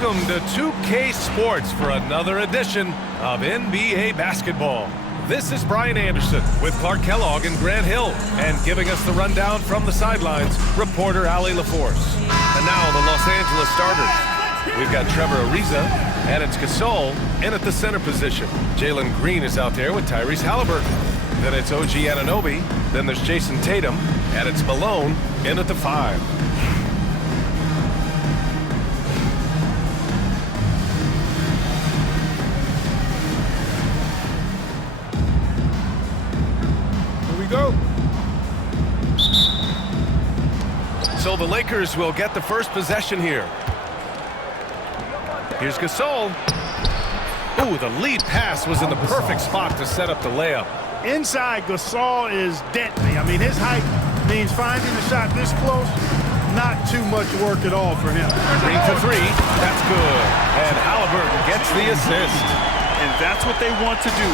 Welcome to 2K Sports for another edition of NBA basketball. This is Brian Anderson with Clark Kellogg and Grant Hill, and giving us the rundown from the sidelines, reporter Allie LaForce. And now the Los Angeles starters. We've got Trevor Ariza, and it's Gasol in at the center position. Jalen Green is out there with Tyrese Halliburton. Then it's OG aDoB. Then there's Jason Tatum, and it's Malone in at the 5. Go. So the Lakers will get the first possession here. Here's Gasol. Ooh, the lead pass was in the perfect spot to set up the layup. Inside, Gasol is deadly. I mean, his height means finding the shot this close, not too much work at all for him. Green for 3. That's good. And Halliburton gets the assist. And that's what they want to do.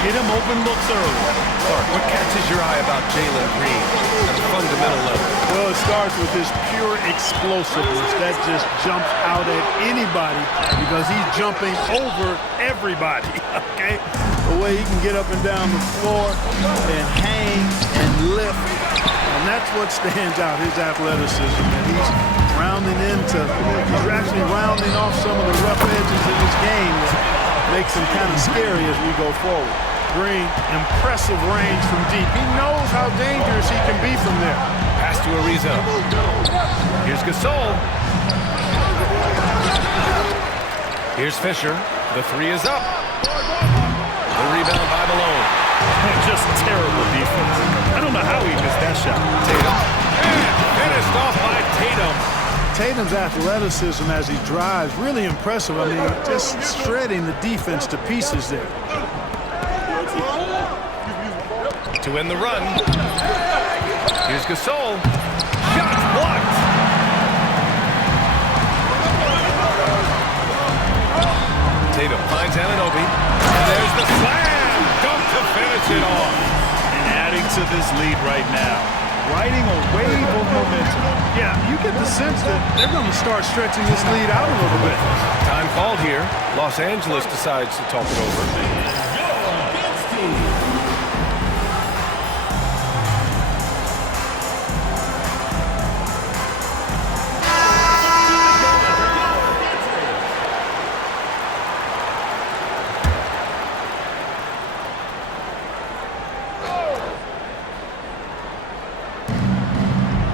Get him open looks early. Clark, what catches your eye about Jalen Green at a fundamental level? Well, it starts with his pure explosiveness. That just jumps out at anybody because he's jumping over everybody, okay? The way he can get up and down the floor and hang and lift. And that's what stands out, his athleticism. And he's actually rounding off some of the rough edges in his game that makes him kind of scary as we go forward. Green, impressive range from deep. He knows how dangerous he can be from there. Pass to Ariza. Here's Gasol. Here's Fisher. The 3 is up. The rebound by Malone. Just terrible defense. I don't know how he missed that shot. Tatum. And finished off by Tatum. Tatum's athleticism as he drives, really impressive. I mean, just shredding the defense to pieces there. To end the run. Here's Gasol. Shot blocked. Tatum finds aDoB. And there's the slam. Dunk to finish it off. And adding to this lead right now. Riding a wave of momentum. Yeah, you get the sense that they're going to start stretching this lead out a little bit. Time called here. Los Angeles decides to talk it over.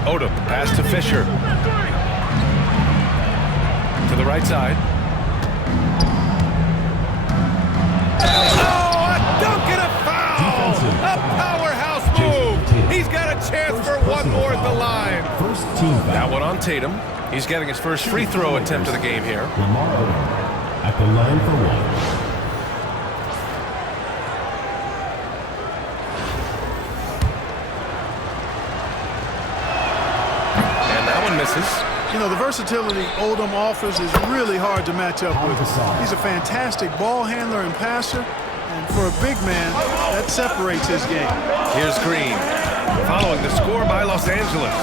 aDoB, pass to Fisher. To the right side. Oh, a dunk and a foul! A powerhouse move! He's got a chance for one more at the line. That one on Tatum. He's getting his first free throw attempt of the game here. At the line for 1. You know, the versatility aDoB offers is really hard to match up with. He's a fantastic ball handler and passer, and for a big man, that separates his game. Here's Green, following the score by Los Angeles.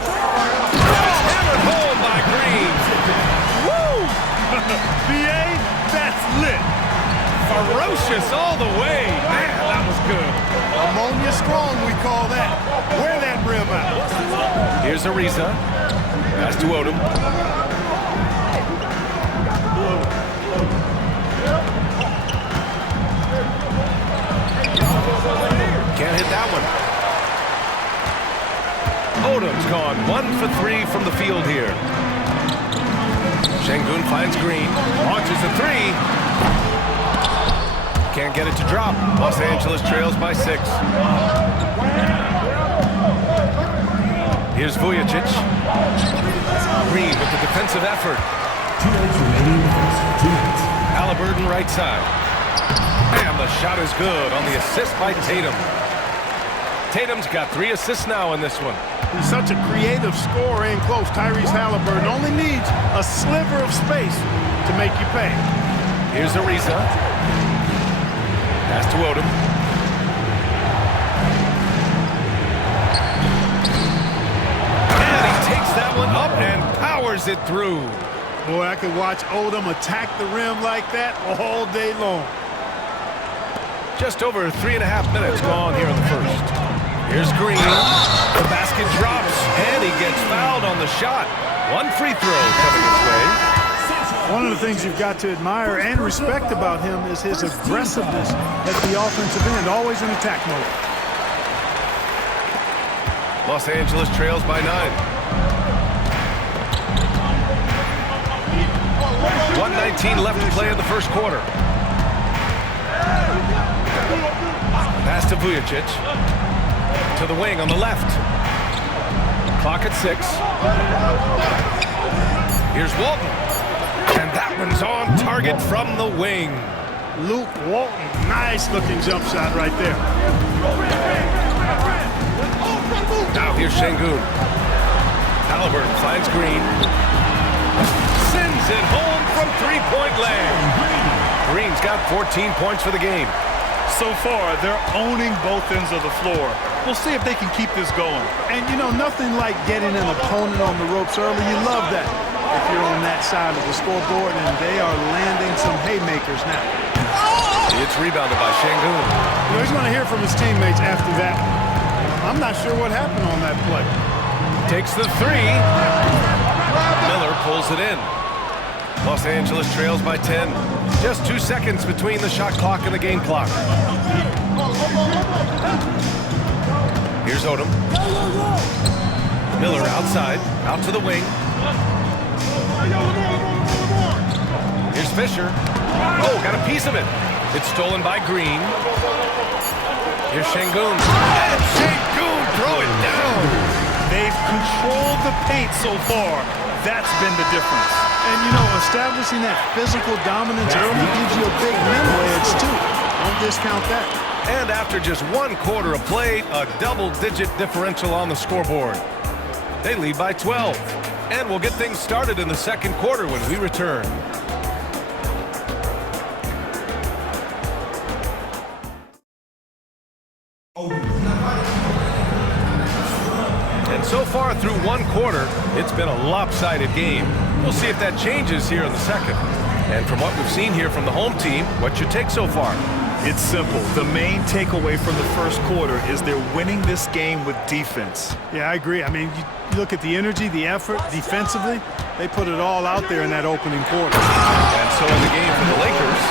It's hammered home by Green. Woo! BA, that's lit. Ferocious all the way. Man, that was good. Ammonia strong, we call that. Wear that rim out. Here's Ariza. Pass to aDoB. Can't hit that one. aDoB's gone 1 for 3 from the field here. Şengün finds Green. Launches a 3. Can't get it to drop. Los Angeles trails by 6. Here's Vujacic. Green with the defensive effort. 2 minutes remaining in the first. 2 minutes. Halliburton right side. And the shot is good on the assist by Tatum. Tatum's got 3 assists now in this one. He's such a creative scorer in close. Tyrese Halliburton only needs a sliver of space to make you pay. Here's Ariza. Pass to aDoB. That one up and powers it through. Boy, I could watch aDoB attack the rim like that all day long. Just over 3.5 minutes gone here in the first. Here's Green. The basket drops, and he gets fouled on the shot. One free throw coming his way. One of the things you've got to admire and respect about him is his aggressiveness at the offensive end, always in attack mode. Los Angeles trails by 9. 1:19 left to play in the first quarter. Pass to Vujacic. To the wing on the left. Clock at 6. Here's Walton. And that one's on target from the wing. Luke Walton, nice looking jump shot right there. Now here's Şengün. Halliburton finds Green. Sends it home from three-point land. Green's got 14 points for the game. So far, they're owning both ends of the floor. We'll see if they can keep this going. And, you know, nothing like getting an opponent on the ropes early. You love that if you're on that side of the scoreboard, and they are landing some haymakers now. It's rebounded by Şengün. You know, he's going to hear from his teammates after that. I'm not sure what happened on that play. Takes the three. Miller pulls it in. Los Angeles trails by 10. Just 2 seconds between the shot clock and the game clock. Here's aDoB. Miller outside, out to the wing. Here's Fisher. Oh, got a piece of it. It's stolen by Green. Here's Şengün. And Şengün throw it down. They've controlled the paint so far. That's been the difference. And, you know, establishing that physical dominance early gives you a big mental edge, too. Don't discount that. And after just 1 quarter of play, a double-digit differential on the scoreboard. They lead by 12. And we'll get things started in the second quarter when we return. And so far through 1 quarter, it's been a lopsided game. We'll see if that changes here in the second. And from what we've seen here from the home team, what's your take so far? It's simple. The main takeaway from the first quarter is they're winning this game with defense. Yeah, I agree. I mean, you look at the energy, the effort, defensively, they put it all out there in that opening quarter. And so in the game for the Lakers,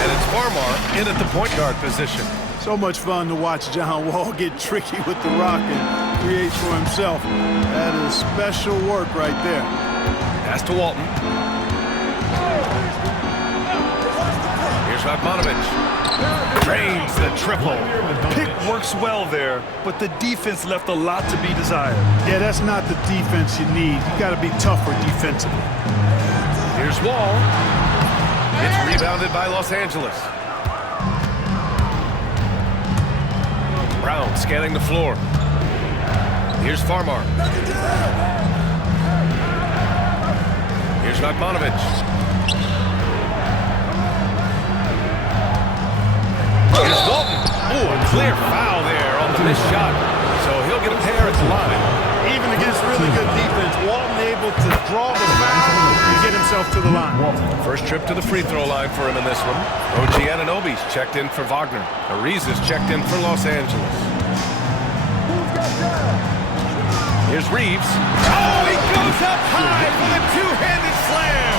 and it's Farmar in at the point guard position. So much fun to watch John Wall get tricky with the rock and create for himself. That is special work right there. Pass to Walton. Here's Radmanovic. Drains the triple. Pick works well there, but the defense left a lot to be desired. Yeah, that's not the defense you need. You got to be tougher defensively. Here's Wall. It's rebounded by Los Angeles. Brown scanning the floor. Here's Farmar. Here's Radmanovic. Here's Walton. Ooh, a clear foul there on the missed shot. So he'll get a pair at the line. Even against really good defense, Walton able to draw the foul and get himself to the line. First trip to the free throw line for him in this one. OG Anunoby's checked in for Wagner. Ariza's checked in for Los Angeles. Here's Reeves. Oh, he goes up high for the two-handed slam.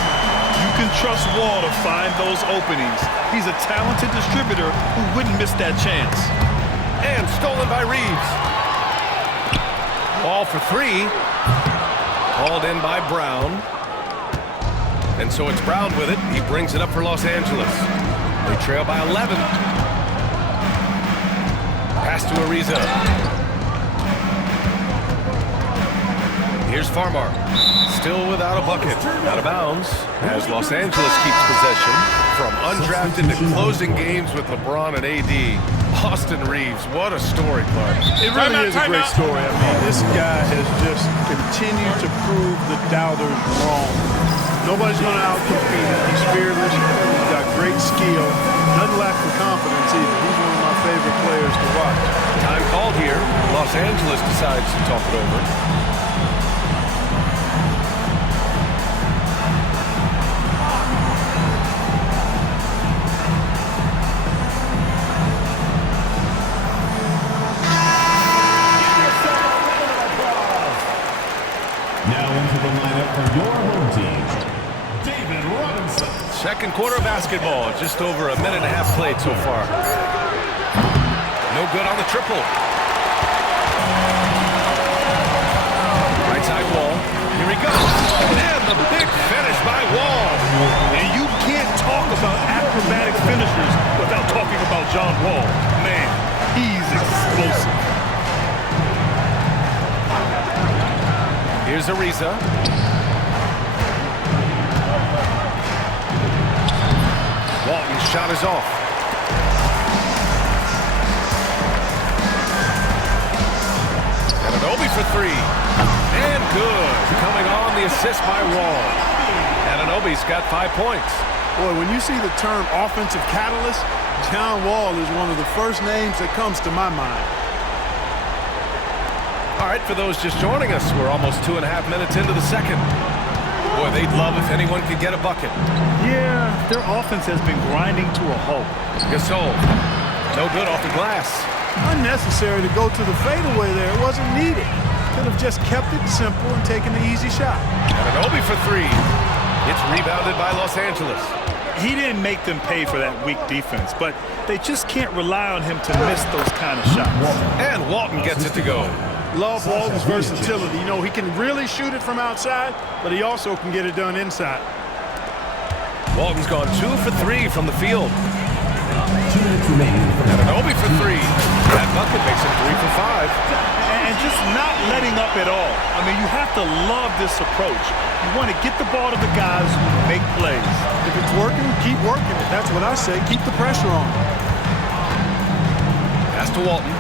You can trust Wall to find those openings. He's a talented distributor who wouldn't miss that chance. And stolen by Reeves. Ball for 3. Called in by Brown. And so it's Brown with it. He brings it up for Los Angeles. They trail by 11. Pass to Ariza. Here's Farmar. Still without a bucket. Out of bounds as Los Angeles keeps possession. From undrafted to closing games with LeBron and AD. Austin Reeves, what a story, Clark. It really is a great story. I mean, this guy has just continued to prove the doubters wrong. Nobody's going to outcompete him. He's fearless. He's got great skill. Doesn't lack for confidence either. He's one of my favorite players to watch. Time called here. Los Angeles decides to talk it over. Second quarter basketball, just over a minute and a half played so far. No good on the triple. Right side Wall. Here he goes. And the big finish by Wall. And you can't talk about acrobatic finishers without talking about John Wall. Man, he's explosive. Here's Ariza. Walton's shot is off. And aDoB for three. And good. Coming on the assist by Wall. And aDoB's got 5 points. Boy, when you see the term offensive catalyst, John Wall is one of the first names that comes to my mind. All right, for those just joining us, we're almost 2.5 minutes into the second. Boy, they'd love if anyone could get a bucket. Yeah, their offense has been grinding to a halt. Gasol, no good off the glass. Unnecessary to go to the fadeaway there. It wasn't needed. Could have just kept it simple and taken the easy shot. And aDoB for three. It's rebounded by Los Angeles. He didn't make them pay for that weak defense, but they just can't rely on him to miss those kind of shots. And Walton gets it to go. Love Walton's versatility. You know, he can really shoot it from outside, but he also can get it done inside. Walton's gone 2 for 3 from the field. 2 minutes remaining. And aDoB for three. That bucket makes it 3 for 5. And just not letting up at all. I mean, you have to love this approach. You want to get the ball to the guys who make plays. If it's working, keep working it. That's what I say. Keep the pressure on. Pass to Walton.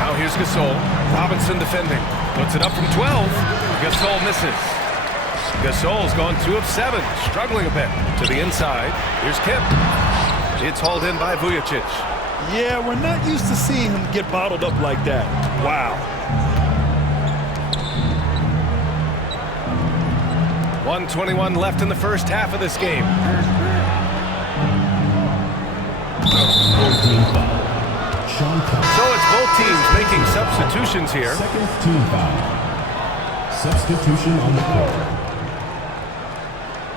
Now here's Gasol. Robinson defending. Puts it up from 12. Gasol misses. Gasol's gone 2 of 7. Struggling a bit. To the inside. Here's Kemp. It's hauled in by Vujacic. Yeah, we're not used to seeing him get bottled up like that. Wow. 1:21 left in the first half of this game. 14 foul. Sean Kemp. So it's both teams making substitutions here. Second team foul. Substitution on the court.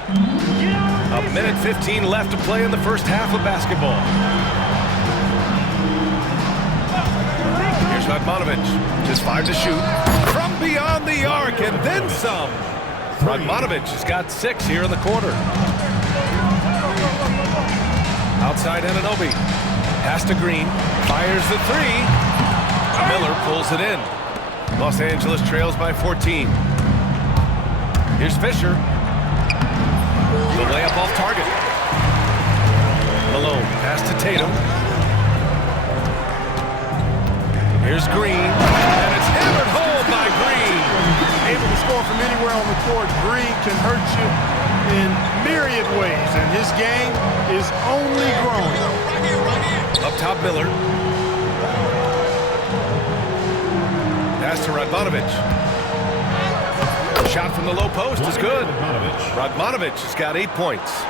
A minute 15 left to play in the first half of basketball. Here's Radmanovic. Just 5 to shoot. From beyond the arc and then some. Radmanovic has got 6 here in the quarter. Outside aDoB. Pass to Green. Fires the 3. Miller pulls it in. Los Angeles trails by 14. Here's Fisher. The layup off target. Malone. Pass to Tatum. Here's Green. And it's hammered home by Green. Able to score from anywhere on the court. Green can hurt you in myriad ways, and his game is only growing. Up top, Miller. Pass to Radmanovic. Shot from the low post is good. Radmanovic has got 8 points.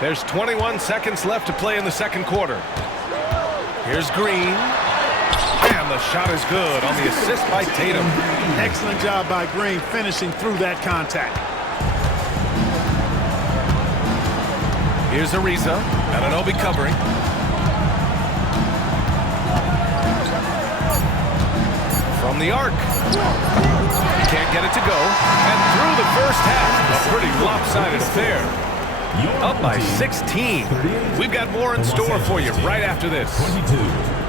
There's 21 seconds left to play in the second quarter. Here's Green. And the shot is good on the assist by Tatum. Excellent job by Green finishing through that contact. Here's Ariza. aDoB covering. From the arc. He can't get it to go. And through the first half, a pretty lopsided affair. Up by 16. We've got more in store for you right after this. 22.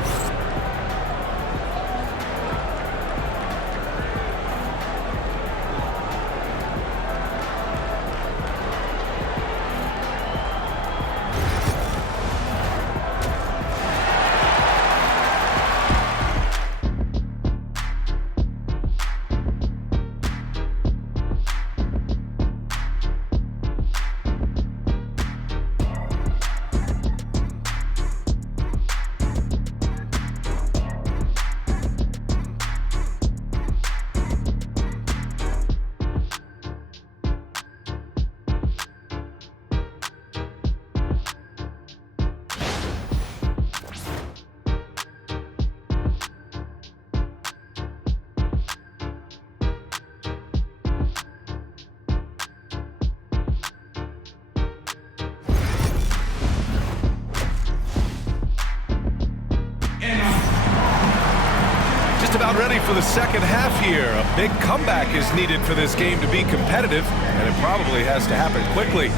about ready for the second half here. A big comeback is needed for this game to be competitive, and it probably has to happen quickly.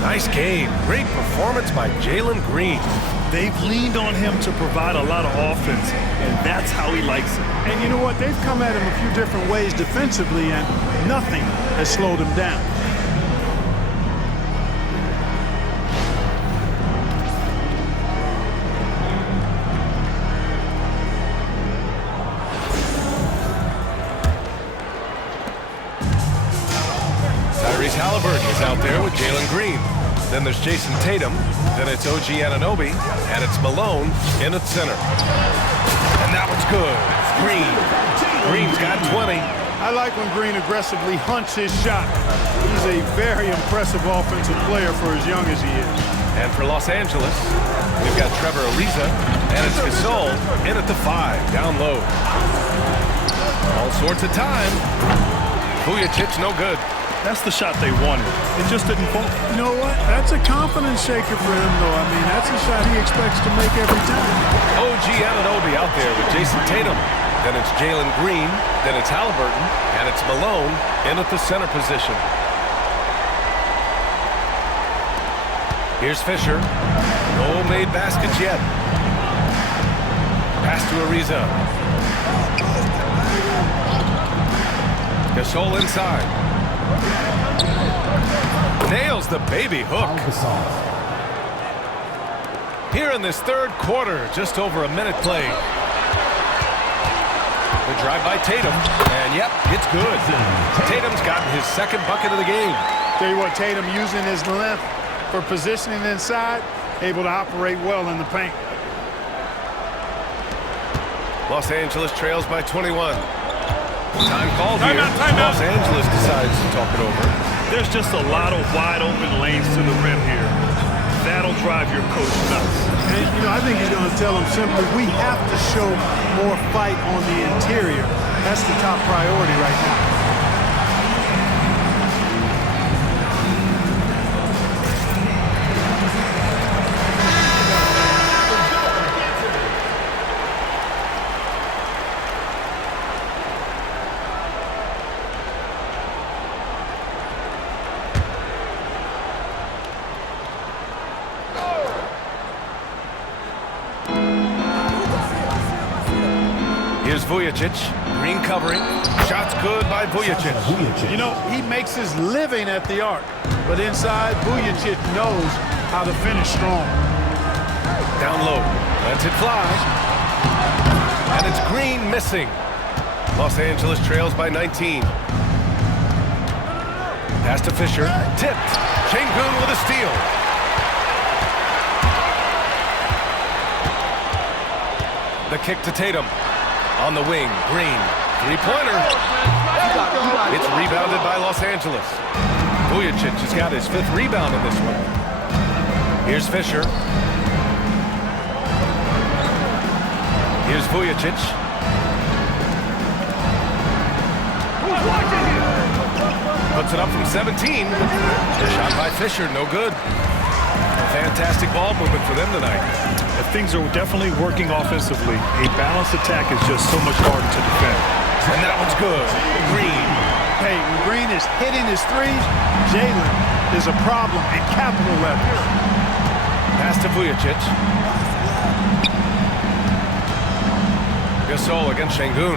Nice game. Great performance by Jalen Green. They've leaned on him to provide a lot of offense, and that's how he likes it. And you know what? They've come at him a few different ways defensively, and nothing has slowed him down. Is out there with Jalen Green. Then there's Jason Tatum. Then it's OG aDoB. And it's Malone in at center. And that one's good. Green. Green's got 20. I like when Green aggressively hunts his shot. He's a very impressive offensive player for as young as he is. And for Los Angeles, we've got Trevor Ariza. And it's Gasol in at the 5, down low. All sorts of time. Vujacic, no good. That's the shot they wanted. It just didn't fall. You know what? That's a confidence shaker for him, though. I mean, that's a shot he expects to make every time. OG aDoB out there with Jason Tatum. Then it's Jalen Green. Then it's Halliburton. And it's Malone in at the center position. Here's Fisher. No made baskets yet. Pass to Ariza. Gasol inside. Nails the baby hook. Here in this third quarter, just over a minute played. The drive by Tatum, and yep, it's good. Tatum's gotten his second bucket of the game. Tell you what, Tatum using his length for positioning inside, able to operate well in the paint. Los Angeles trails by 21. Time called here. Timeout. Los Angeles decides to talk it over. There's just a lot of wide open lanes to the rim here. That'll drive your coach nuts. And, you know, I think he's going to tell them simply, we have to show more fight on the interior. That's the top priority right now. Here's Vujacic. Green covering. Shot's good by Vujacic. You know, he makes his living at the arc. But inside, Vujacic knows how to finish strong. Down low. Lets it fly. And it's Green missing. Los Angeles trails by 19. Pass to Fisher. Tipped. Şengün with a steal. The kick to Tatum. On the wing, Green. Three-pointer. It's rebounded by Los Angeles. Vujacic has got his 5th rebound in this one. Here's Fisher. Here's Vujacic. Puts it up from 17. The shot by Fisher, no good. Fantastic ball movement for them tonight. Things are definitely working offensively. A balanced attack is just so much harder to defend. And that one's good. Green. Hey, when Green is hitting his threes, Jalen is a problem in capital letters. Pass to Vujacic. Gasol against Şengün.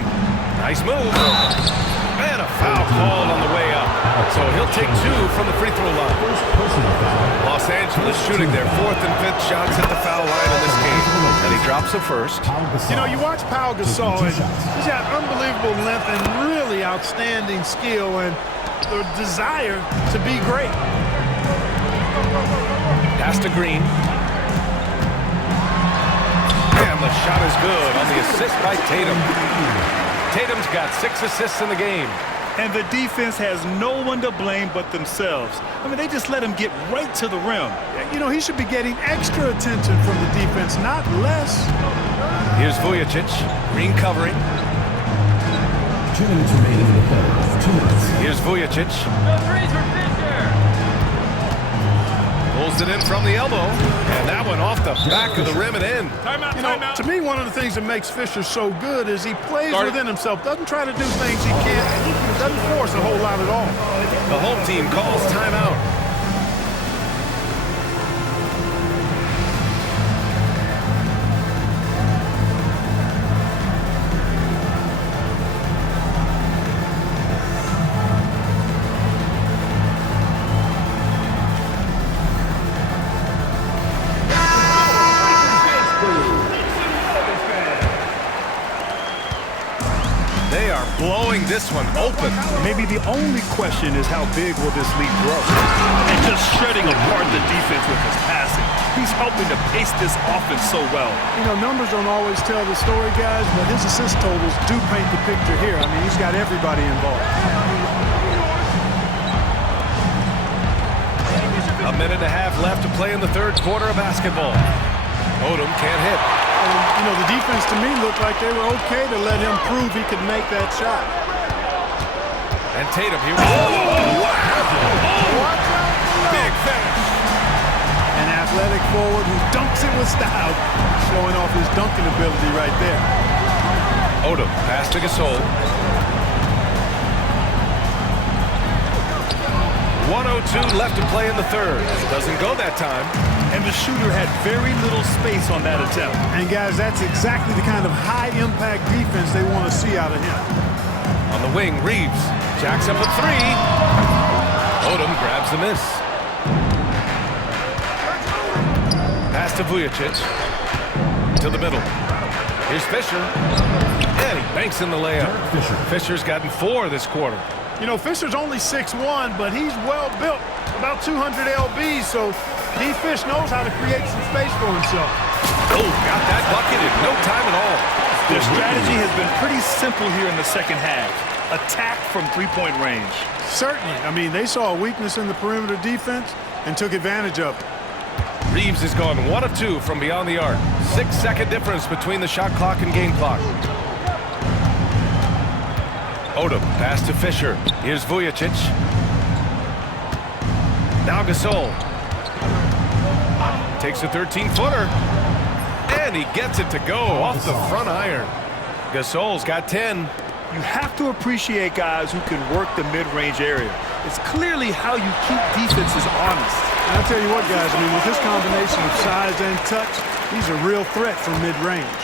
Nice move. And a foul called on the way up. So he'll take 2 from the free throw line. Los Angeles shooting their 4th and 5th shots at the foul line in this game. And he drops the first. You know, you watch Pau Gasol, and he's got unbelievable length and really outstanding skill and the desire to be great. Pass to Green. And the shot is good on the assist by Tatum. Tatum's got 6 assists in the game. And the defense has no one to blame but themselves. I mean, they just let him get right to the rim. You know, he should be getting extra attention from the defense, not less. Here's Vujacic. Green covering. 2 minutes remaining in the third. 2 minutes. Here's Vujacic. Pulls it in from the elbow. And that That one off the back of the rim and in. Timeout, You know, to me, one of the things that makes Fisher so good is he plays within himself, doesn't try to do things he can't, doesn't force a whole lot at all. The home team calls timeout. They are blowing this one open. Maybe the only question is how big will this lead grow? And just shredding apart the defense with his passing. He's helping to pace this offense so well. You know, numbers don't always tell the story, guys, but his assist totals do paint the picture here. I mean, he's got everybody involved. A minute and a half left to play in the third quarter of basketball. aDoB can't hit. And, you know, the defense to me looked like they were okay to let him prove he could make that shot. And Tatum here. Oh, wow! Big finish. An athletic forward who dunks it with style, showing off his dunking ability right there. aDoB pass to Gasol. 1:02 left to play in the third. Doesn't go that time. And the shooter had very little space on that attempt. And guys, that's exactly the kind of high-impact defense they want to see out of him. On the wing, Reeves jacks up a three. aDoB grabs the miss. Pass to Vujacic. To the middle. Here's Fisher. And he banks in the layup. Fisher's gotten 4 this quarter. You know, Fisher's only 6'1", but he's well built, about 200 lbs, so D-Fish knows how to create some space for himself. Oh, got that bucket in no time at all. Their strategy has been pretty simple here in the second half. Attack from three-point range. Certainly. I mean, they saw a weakness in the perimeter defense and took advantage of it. Reeves has gone 1 of 2 from beyond the arc. 6-second difference between the shot clock and game clock. aDoB pass to Fisher. Here's Vujacic. Now Gasol. Takes a 13-footer. And he gets it to go off the front iron. Gasol's got 10. You have to appreciate guys who can work the mid-range area. It's clearly how you keep defenses honest. And I'll tell you what, guys, I mean, with this combination of size and touch, he's a real threat from mid-range.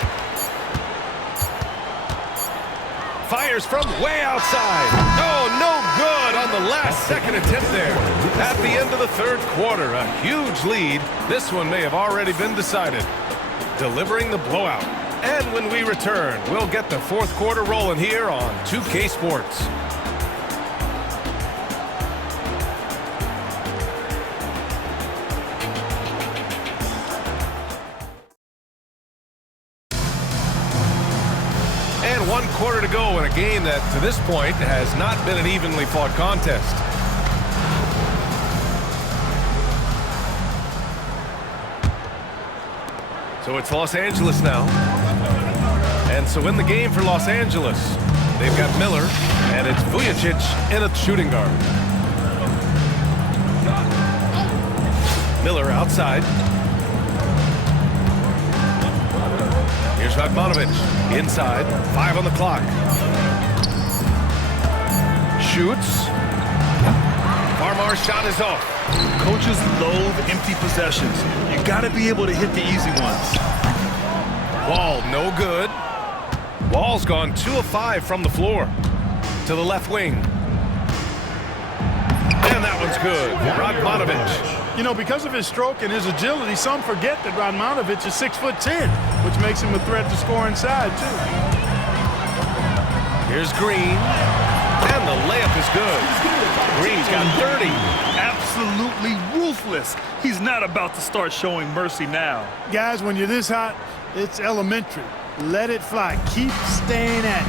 Fires from way outside. Oh, no good on the last second attempt there. At the end of the third quarter, a huge lead. This one may have already been decided. Delivering the blowout. And when we return, we'll get the fourth quarter rolling here on 2K Sports. And 1 quarter to go in a game that, to this point, has not been an evenly fought contest. So it's Los Angeles now. And so in the game for Los Angeles, they've got Miller, and it's Vujacic in a shooting guard. Miller outside. Here's Radmanovic inside. 5 on the clock. Shoots. Farmar's shot is off. Coaches loathe empty possessions. You got to be able to hit the easy ones. Wall, no good. Wall's gone 2 of 5 from the floor. To the left wing. And that one's good. Radmanovic. You know, because of his stroke and his agility, some forget that Radmanovic is 6'10", which makes him a threat to score inside, too. Here's Green. And the layup is good. Green's got 30. Absolutely ruthless. He's not about to start showing mercy now. Guys, when you're this hot, it's elementary. Let it fly. Keep staying at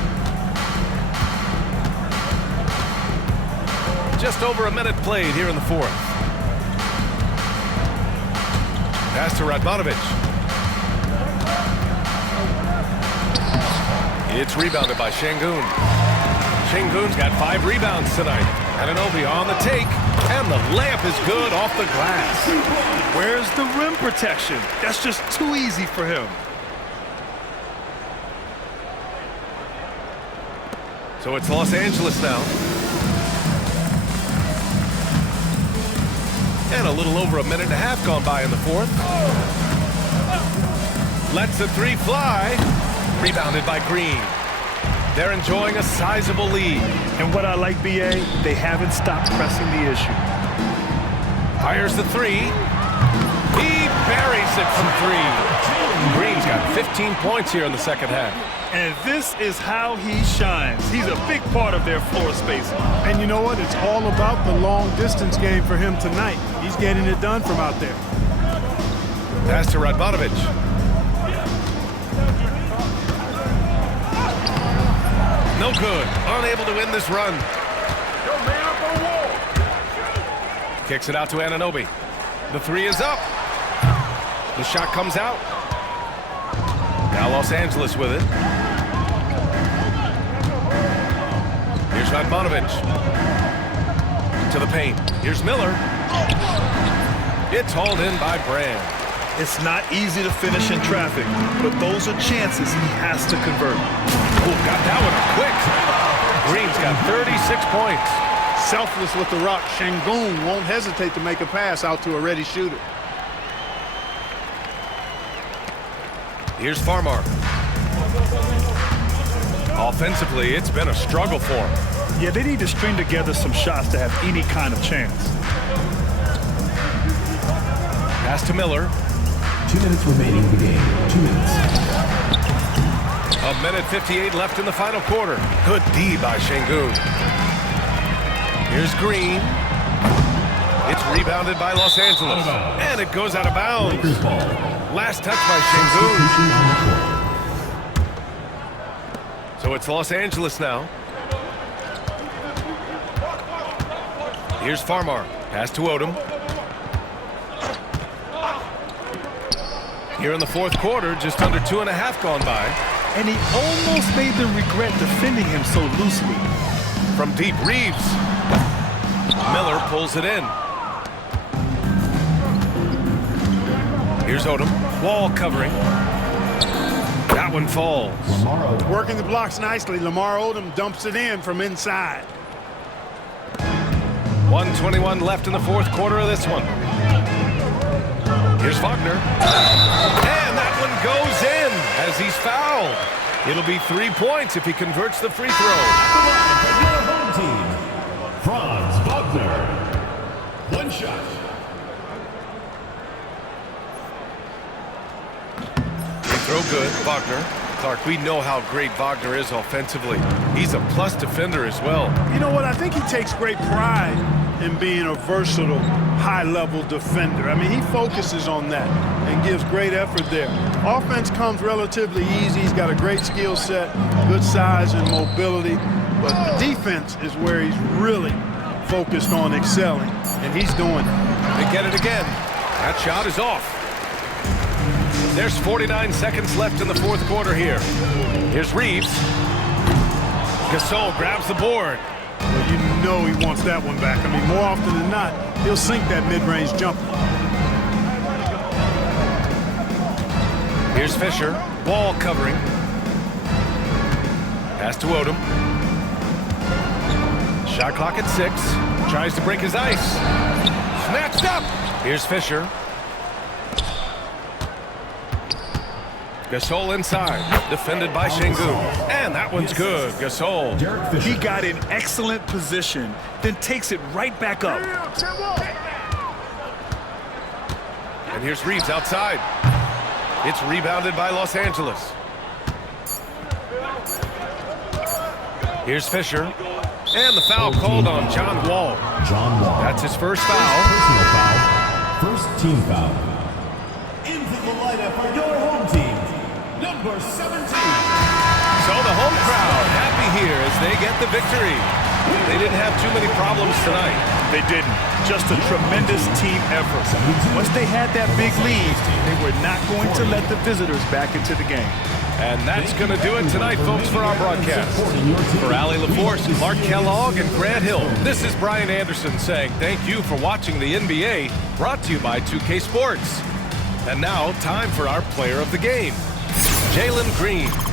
it. Just over a minute played here in the fourth. Pass to Radmanovic. It's rebounded by Şengün. Şengün's got 5 rebounds tonight. aDoB on the take. And the layup is good off the glass. Where's the rim protection? That's just too easy for him. So it's Los Angeles now. And a little over a minute and a half gone by in the fourth. Lets the three fly. Rebounded by Green. They're enjoying a sizable lead. And what I like, BA, they haven't stopped pressing the issue. Fires the three. He buries it from three. Green's got 15 points here in the second half. And this is how he shines. He's a big part of their floor spacing. And you know what? It's all about the long distance game for him tonight. He's getting it done from out there. Pass to Radmanovic. No good. Unable to win this run. Kicks it out to aDoB. The three is up. The shot comes out. Now Los Angeles with it. Here's Radmanovic. To the paint. Here's Miller. It's hauled in by Brand. It's not easy to finish in traffic, but those are chances he has to convert. Oh, got that one quick. Green's got 36 points. Selfless with the rock. Şengün won't hesitate to make a pass out to a ready shooter. Here's Farmar. Offensively, it's been a struggle for him. Yeah, they need to string together some shots to have any kind of chance. Pass to Miller. 2 minutes remaining in the game. 2 minutes. A minute 58 left in the final quarter. Good D by Şengün. Here's Green. It's rebounded by Los Angeles. And it goes out of bounds. Last touch by Şengün. So it's Los Angeles now. Here's Farmar. Pass to aDoB. Here in the fourth quarter, just under 2.5 gone by. And he almost made them regret defending him so loosely. From deep, Reeves. Miller pulls it in. Here's aDoB. Wall covering. That one falls. Working the blocks nicely. Lamar Odom dumps it in from inside. 1:21 left in the fourth quarter of this one. Here's Wagner. And that one goes in as he's fouled. It'll be 3 points if he converts the free throw. Your home team, Franz Wagner. 1 shot. Free throw good, Wagner. Clark, we know how great Wagner is offensively. He's a plus defender as well. You know what? I think he takes great pride in being a versatile, high-level defender. I mean, he focuses on that and gives great effort there. Offense comes relatively easy. He's got a great skill set, good size and mobility. But the defense is where he's really focused on excelling, and he's doing it. They get it again. That shot is off. There's 49 seconds left in the fourth quarter here. Here's Reeves. Gasol grabs the board. Well, you know he wants that one back. I mean, more often than not, he'll sink that mid-range jumper. Here's Fisher. Wall covering. Pass to aDoB. Shot clock at 6. Tries to break his ice. Snatched up. Here's Fisher. Gasol inside, defended by Şengün. And that one's good, Gasol. He got in excellent position, then takes it right back up. And here's Reeves outside. It's rebounded by Los Angeles. Here's Fisher. And the foul called on John Wall. John Wall. That's his first foul. Personal foul. First team foul. Into the lineup for your home team, number 17. So the home crowd happy here as they get the victory. They didn't have too many problems tonight. They didn't. Just a tremendous team effort. Once they had that big lead, they were not going to let the visitors back into the game. And that's going to do it tonight, folks, for our broadcast. For Ali LaForce, Clark Kellogg, and Grant Hill, this is Brian Anderson saying thank you for watching the NBA, brought to you by 2K Sports. And now, time for our player of the game, Jalen Green.